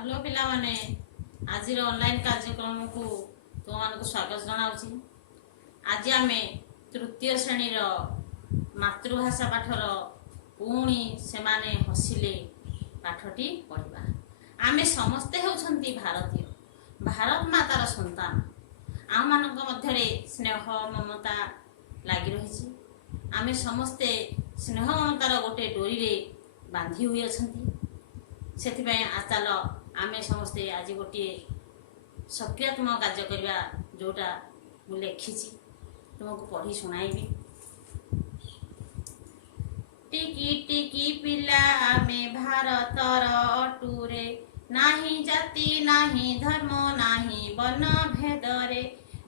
Hello पिला माने आज ऑनलाइन कार्यक्रम को तुम स्वागत जनावि। आज आम तृतीय श्रेणी मातृभाषा पाठर पुणी से हसिले पाठटी पढ़ा। आम समस्ते होती भारतीय, भारत मातार संतान। आम मान मध्य स्नेह ममता लगी रही। आम समस्ते स्नेह ममतार गोटे डोरी बांधि हुई से चल आम समस्ते आज गोटे सक्रियात्मक कार्य करवा जोटा मुझे लिखी तुमको पढ़ी शुणाइबी। टिकी टिकी पिला आमे भारतर अटुरे, नाही जाति नाही धर्म नाही वर्ण भेदरे।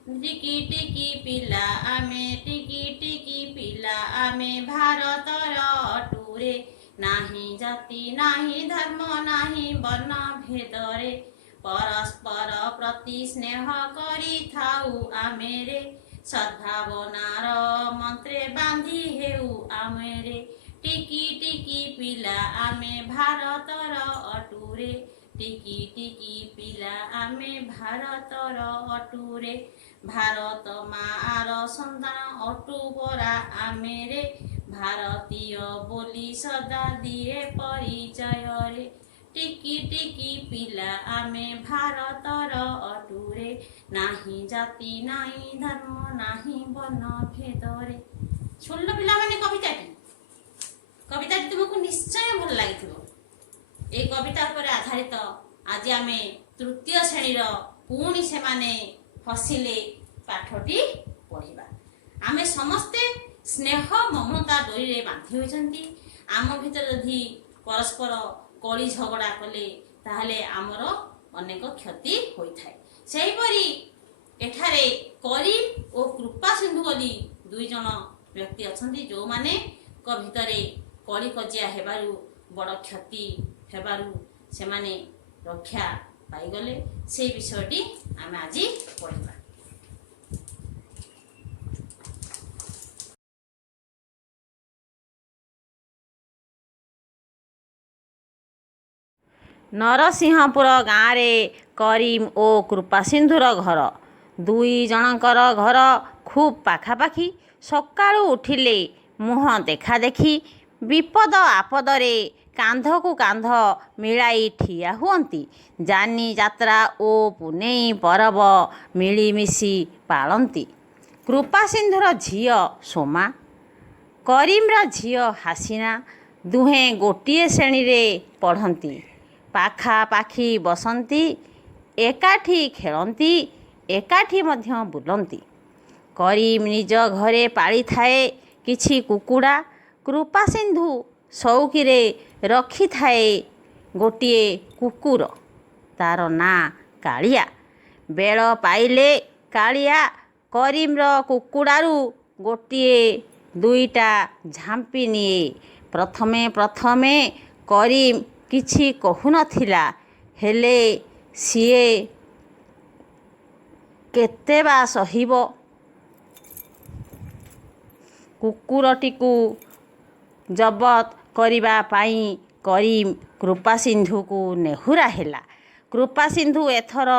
टिकी टिकी पिला आमे, टिकी टिकी पिला आमे भारतर अटुरे, नाही जाति नाही धर्म नाही वर्ण भेदरे। परस्पर प्रति स्नेह करी थाऊ आमेरे, सद्भावनार मंत्रे बांधी हेउ आमेरे। टिकी टिकी पिला आमे भारतर अटुरे, टिकी टिकी पिला आमे भारतर अटुरे। भारत मार संतान अटु परा आमेरे, भारतीय बोली सदा दिए परिचय रे। टिकी टिकी पिला आमे भारतर अटुरे, नाही जाति नाही धर्म नाही वर्ण भेद रे। सुनल पिला माने कविताटी तुमको निश्चय भल लगी। ये कविता पर आधारित आज आम तृतीय श्रेणी पुणी से हसिले पाठटी पढ़ा। आम समस्ते स्नेह ममता डोरी बांधि होती। आम भीतर यदि परस्पर कली झगड़ा कले ताहले आमर अनेक क्षति होता है। सेहीपरि एठारे करीम और कृपा सिंधु बोली दुई जन व्यक्ति अच्छा जो माने भितर कली कजिया हेबारु बड़ क्षति हेबारु से माने रक्षा पाईगले। से विषयटी आम आज पढ़ा। नरसिंहपुर गाँव रे करीम और कृपा सिंधुर घर, दुई जनकर घर खूब पाखापाखी। सकाळु उठिले मुह देखा देखी, विपद आपदरे कांध को कांध मिलाई ठिया हुअंती। जानी जात्रा ओ पुनेई परब मिलीमिशी पालंती। कृपा सिंधुर झियो सोमा, करीमर झियो हासिना, दुहें गोटिए श्रेणी रे पढ़ंती। पाखापाखी बसंती, एकाठी खेलती, एकाठी मध्य बुलंती। करीम निज घरे पाली थाए किछि कुकुड़ा, कृपा सिंधु सौकिरे रखी थाए गोटिए कुकुर, तार ना कालिया। बेल पाइले कालिया करीमर कुकुड़ारू गोटिए दुईटा झांपी निए। प्रथमे प्रथमे करीम किछि कहु नथिला, हेले सिए केते बा सहिब। कुकुरटीकू जबत करिबा पाई करीम कृपा सिंधु को नेहुरा हेला। कृपा सिंधु एथर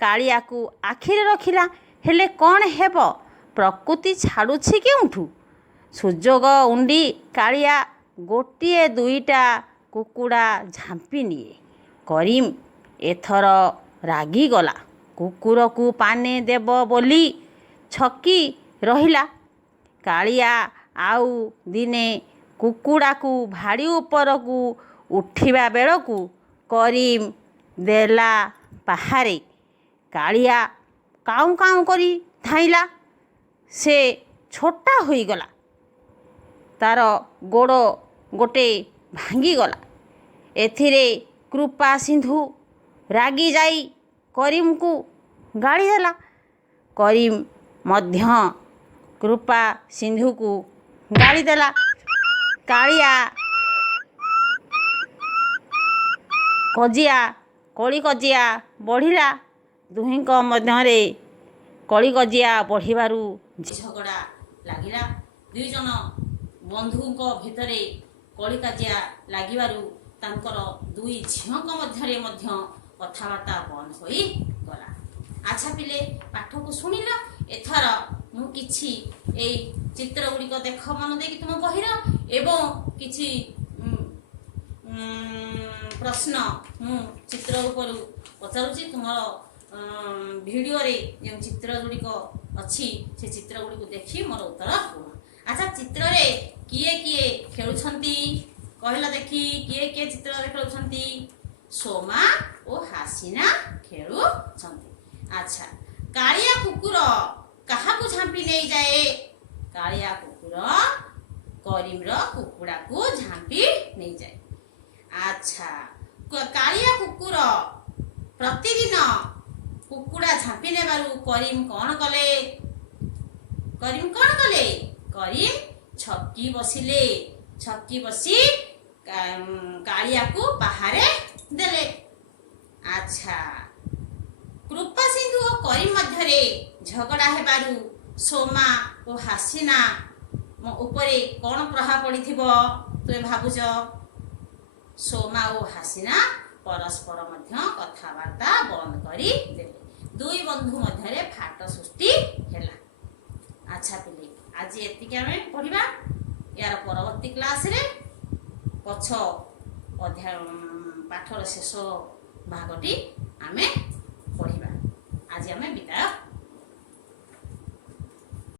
कालिया को आखिरे रखिला। हेले कौन हेब, प्रकृति छाड़ुछि केउठु। सुजोग उंडी कालिया गोटिए दुईटा कुकुड़ा झांपी निए। करीम एथर रागी गला, कुकुर को पाने देव बोली छकी रहिला। कालिया आउ दिने कुकुड़ा को भाड़ी ऊपर को उठिबा बेलकू करीम देला पहारे। कालिया काउ काउ करी धाइला, से छोटा होई गला। तार गोड़ गोटे भांगी गला। एथिरे कृपा सिंधु रागी जाई करीम को गाड़ी देला। करीम मध्य कृपा सिंधु को गाड़ी देला। कालिया कजिया कली कजिया बढ़िला। दुहींक मध्यरे कली कजिया बढ़िबारु झगड़ा लागिला। दुई जन बंधुक भितरे कली कजिया लागिबारु तांकर दुई झीलक मध्यरे मध्य कथबार्ता बंद होई गला। अच्छा पिले पाठ को शुणिल एथर मु किछि ए चित्र गुड़िक देख मन दे तुम बहिर एवं किछि प्रश्न मु चित्र ऊपर पचारुछि तुमर वीडियो रे जो चित्र गुड़िक अच्छी से चित्र गुड़िक देखी मोर उत्तर कह। अच्छा चित्र रे किए किए खेलुछंती कहला देखी किए किए चित्र रे खेलुछंती सोमा और हासीना खेलुछंती। अच्छा कालिया कुकुर काहाकू झांपी ले जाए कालिया कुकुर करीम रो कुकुड़ा को झांपी नहीं जाए। अच्छा कालिया कुकुर प्रतिदिन कुकुड़ा झांपी नेबारु करीम कौन कले करीम छक्की बसिले छक्की बसी कालिया को बाहरे देले। अच्छा कृपा सिंधु और करीम मध्यरे झगड़ा हेबारु सोमा और हासीना मो उपरे कौन प्रभाव पड़ी तुमे भावुच सोमा और हासीना परस्पर मध्य कथबार्ता बंद करी देले दुई बंधु मध्यरे फाट सृष्टि हेला। अच्छा पिले आज एतिके आमे पढ़िबा यार परवर्ती क्लास रे पछ अध्याय पाठर शेष भागटी आमे पढ़िबा। आज आमे विदाय